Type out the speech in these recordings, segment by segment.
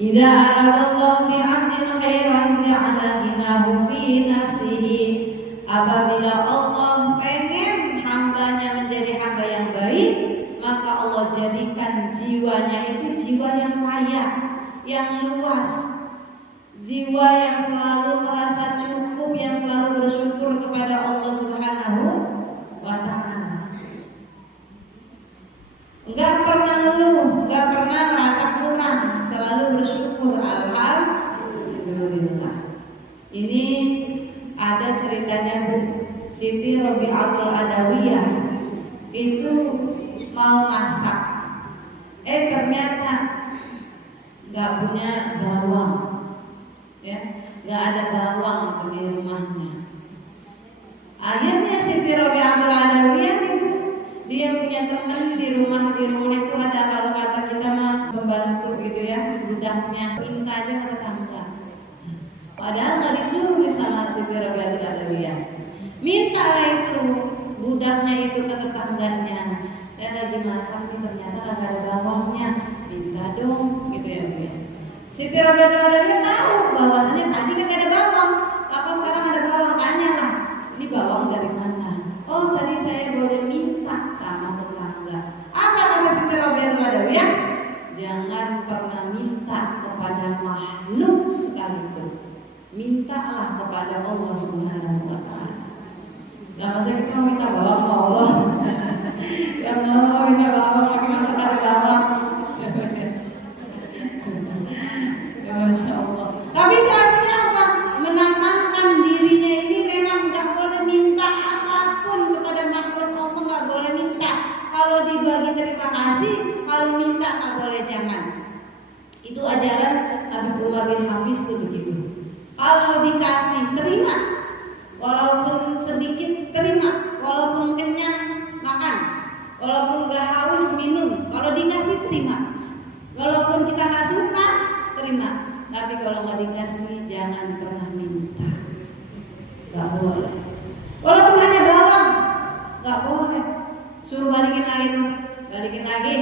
Idza aradallahu bi'abdin khairan ja'ala ghinahu fi nafsihi. Apabila Allah pengen hambanya menjadi hamba yang baik, maka Allah jadikan jiwanya itu jiwa yang kaya, yang luas, jiwa yang selalu merasa cukup, yang selalu bersyukur kepada Allah Subhanahu wa ta'ala. Enggak pernah ngeluh, enggak pernah merasa kurang, selalu bersyukur. Alhamdulillah. Ini ada ceritanya Bu Siti Robi'atul Adawiyah. Itu mau masak, ternyata nggak punya bawang, ya, nggak ada bawang di rumahnya. Akhirnya Siti Robi'atul Adawiyah itu dia punya teman di rumah itu ada, kalau kata kita mah membantu gitu ya, budaknya minta aja sama tetangga. Padahal nggak disuruh sama Siti Robi'atul Adawiyah. Mintalah itu budaknya itu ke tetangganya. Saya lagi masak nih, ternyata nggak ada bawangnya, minta dong, gitu ya Bu ya. Siti Robi'atul Adawiyah tahu bahwasanya tadi kan ada bawang, apa sekarang ada bawang? Tanyalah, ini bawang dari mana? Oh tadi saya boleh minta sama tetangga. Apa kata Siti Robi'atul Adawiyah? Jangan pernah minta kepada makhluk sekalipun, mintalah kepada Allah Subhanahu wa ta'ala. Nah masa kita minta bawang ke Allah? Ya Allah, ini bawang lagi masuk ada bawang. Ya Masya Allah. Tapi itu artinya apa? Menanamkan dirinya ini memang gak boleh minta apapun kepada makhluk Allah, gak boleh minta. Kalau dibagi terima kasih, kalau minta gak boleh jangan. Itu ajaran Habib Umar bin Hafiz itu begitu. Kalau dikasih terima, walaupun sedikit terima, walaupun kenyang makan, walaupun gak haus minum. Kalau dikasih terima, walaupun kita gak suka terima. Tapi kalau gak dikasih jangan pernah minta, gak boleh. Walaupun hanya bawang, gak boleh. Suruh balikin lagi tuh, balikin lagi.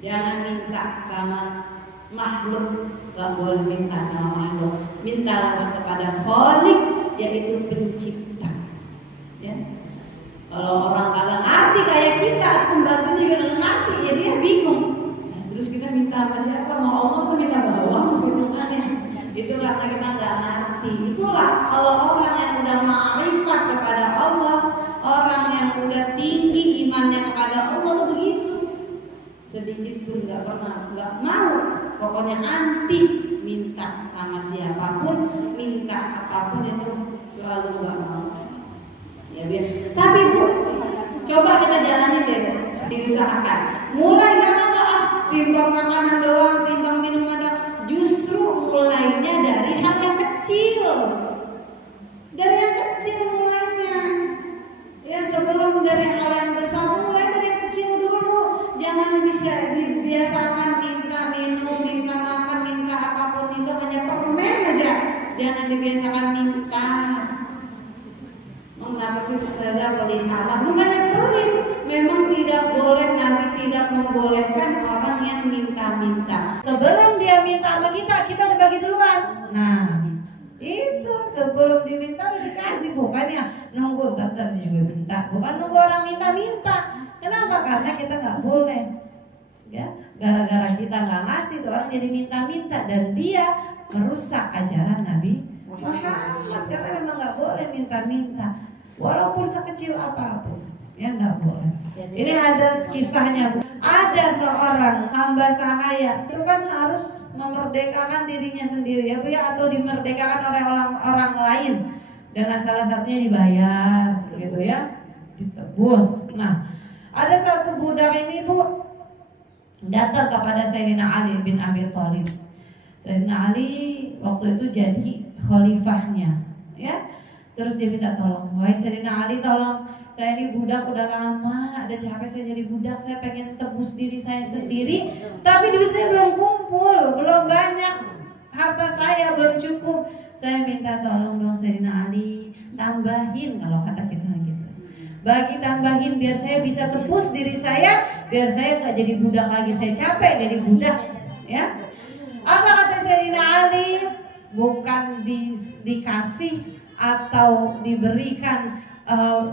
Jangan minta sama makhluk, gak boleh minta sama makhluk. Mintalah kepada Khalik, yaitu pencipta. Ya. Kalau orang kagak ngerti kayak kita, pembantunya juga nggak ngerti, ya dia bingung. Nah, terus kita minta sama siapa? Mau Allah tuh minta bawang, gitu kan ya? Itu karena kita nggak ngerti. Itulah kalau orang yang udah ma'rifat kepada Allah, orang yang udah tinggi imannya kepada Allah tuh begitu. Sedikit pun nggak pernah, nggak mau, pokoknya anti minta sama siapapun, minta apapun itu selalu nggak mau. Ya biar. Tapi Bu, coba kita jalani deh Bu, diusahakan. Mulai jangan timbang makanan doang, timbang minuman doang. Justru mulainya dari hal yang kecil. Dari yang kecil mulainya. Ya sebelum dari hal yang besar, mulai dari yang kecil dulu. Jangan bisa dibiasakan minta minum, minta makan, minta apapun itu hanya permen aja. Jangan dibiasakan minta. Kenapa sih saudara pelit amat? Bukannya pelit, memang tidak boleh, Nabi tidak membolehkan orang yang minta-minta. Sebelum dia minta sama kita udah bagi duluan. Nah, itu sebelum diminta udah dikasih, bukannya nunggu tetap juga minta, bukan nunggu orang minta-minta. Kenapa? Karena kita nggak boleh, ya. Gara-gara kita nggak ngasih, tuh orang jadi minta-minta dan dia merusak ajaran Nabi Muhammad. Karena memang nggak boleh minta-minta. Walaupun sekecil apapun, ya nggak boleh. Ini ada kisahnya Bu. Ada seorang hamba sahaya itu kan harus memerdekakan dirinya sendiri ya Bu ya, atau dimerdekakan oleh orang lain dengan salah satunya dibayar, gitu ya, ditebus. Nah, ada satu budak ini Bu datang kepada Sayyidina Ali bin Abi Thalib. Sayyidina Ali waktu itu jadi khalifahnya, ya. Terus dia minta tolong, wahai Sayyidina Ali, tolong, saya ini budak udah lama, ada capek saya jadi budak, saya pengen tebus diri saya sendiri, tapi duit saya belum kumpul, belum banyak, harta saya belum cukup. Saya minta tolong dong Sayyidina Ali, tambahin, kalau kata kita gitu, bagi tambahin biar saya bisa tebus diri saya, biar saya nggak jadi budak lagi, saya capek jadi budak, ya. Apa kata Sayyidina Ali? Bukan dikasih atau diberikan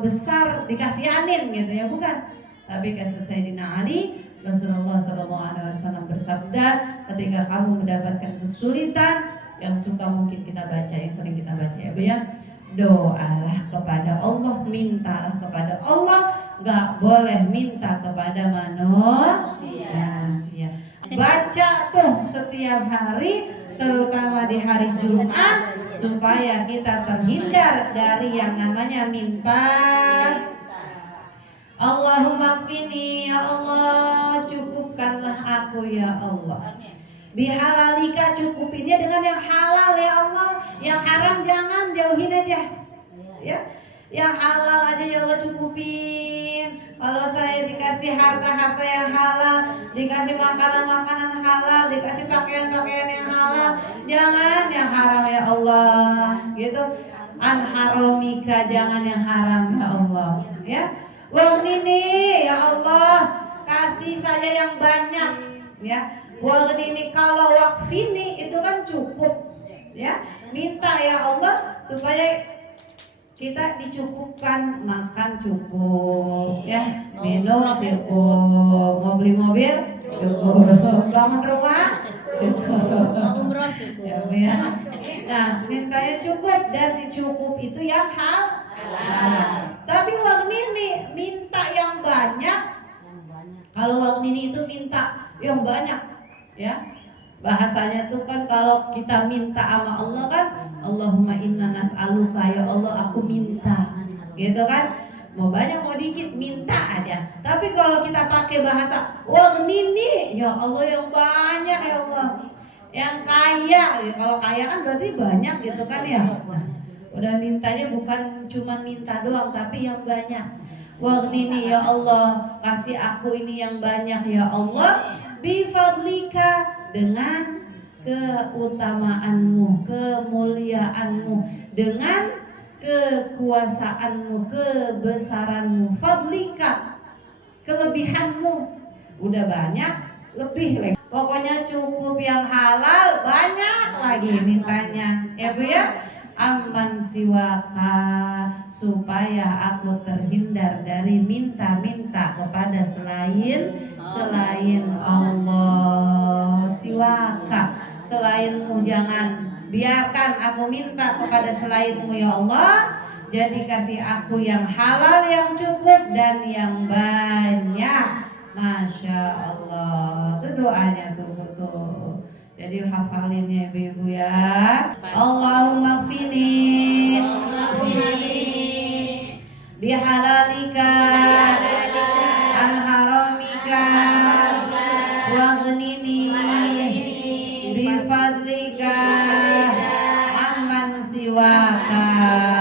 besar dikasihanin gitu ya, bukan. Tapi kata Sayyidina Ali, Rasulullah SAW bersabda, ketika kamu mendapatkan kesulitan, yang suka mungkin kita baca, yang sering kita baca ya Bu ya, doalah kepada Allah, mintalah kepada Allah, nggak boleh minta kepada manusia. Baca tuh setiap hari, terutama di hari Jumat, supaya kita terhindar dari yang namanya minta. Allahumma kfini, ya Allah, cukupkanlah aku ya Allah. Bihalalika, cukupinnya dengan yang halal ya Allah. Yang haram jangan, jauhin aja. Ya, yang halal aja ya Allah cukupin. Kalau saya dikasih harta-harta yang halal, dikasih makanan-makanan halal, dikasih pakaian-pakaian yang halal, jangan yang haram ya Allah. Gitu. An haramika, jangan yang haram ya Allah. Ya. Wong ini ya Allah, kasih saya yang banyak ya. Wong ini kalau wakfini itu kan cukup ya. Minta ya Allah supaya kita dicukupkan, makan cukup ya, minum cukup, mau beli mobil cukup, bangun rumah cukup, umroh cukup ya. Nah, mintanya cukup, dan cukup itu yang halal. Tapi Wang Nini minta yang banyak. Kalau Wang Nini itu minta yang banyak ya. Bahasanya tuh kan kalau kita minta sama Allah kan, Allahumma inna nas'aluka, ya Allah aku minta. Gitu kan? Mau banyak mau dikit minta aja. Tapi kalau kita pakai bahasa Wang Nini, ya Allah yang banyak ya Allah. Yang kaya, ya kalau kaya kan berarti banyak gitu kan ya. Nah, udah mintanya bukan cuma minta doang, tapi yang banyak. Wang Nini, ya Allah, kasih aku ini yang banyak ya Allah. Bifadlika, dengan keutamaanmu, kemuliaanmu, dengan kekuasaanmu, kebesaranmu. Fadlika, kelebihanmu. Udah banyak, lebih lagi. Pokoknya cukup yang halal, banyak lagi mintanya. Ya Bu ya? Aman siwaka, supaya aku terhindar dari minta-minta kepada selain Allah. Siwaka, selainmu jangan biarkan aku minta kepada selainmu ya Allah. Jadi kasih aku yang halal, yang cukup, dan yang banyak. Masya Allah. Itu doanya tuh. Jadi hafalin ya ibu ya. Allahumma kfini bihalalika an haramika waghnini bifadlika amman siwaka.